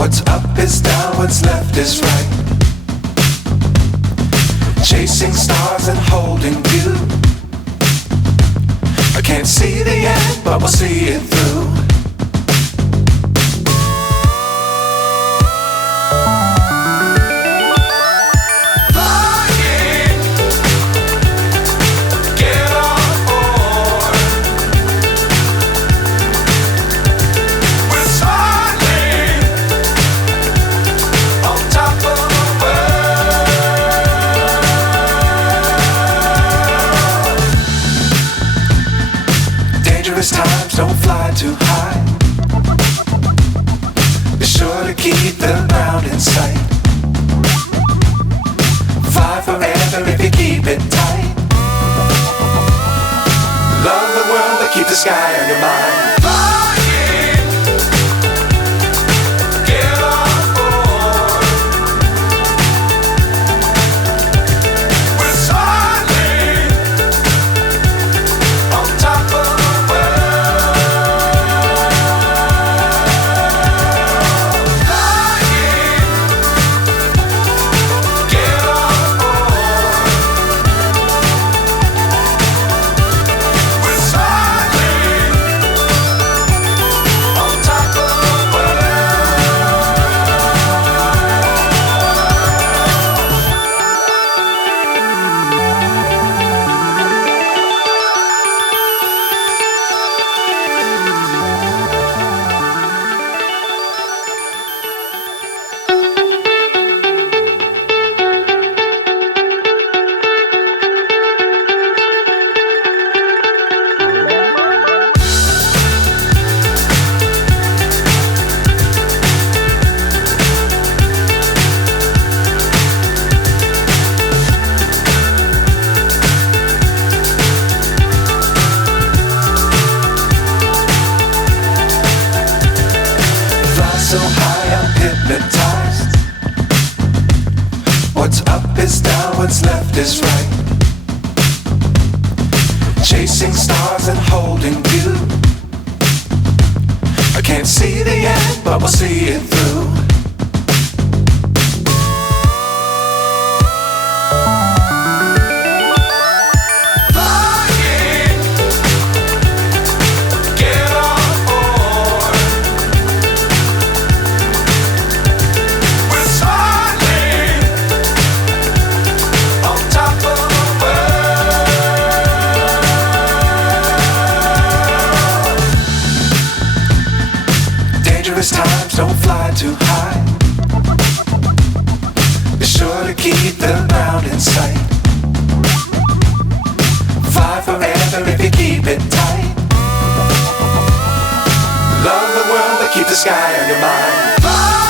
What's up is down, what's left is right. Chasing stars and holding you. I can't see the end, but we'll see it through. Times don't fly too high. Be sure to keep the ground in sight. Fly forever if you keep it tight. Love the world but keep the sky on your mind. So high I'm hypnotized. What's up is down, what's left is right. Chasing stars and holding you. I can't see the end, but we'll see it through. Times don't fly too high. Be sure to keep the ground in sight. Fly forever if you keep it tight. Love the world but keep the sky on your mind. Fly!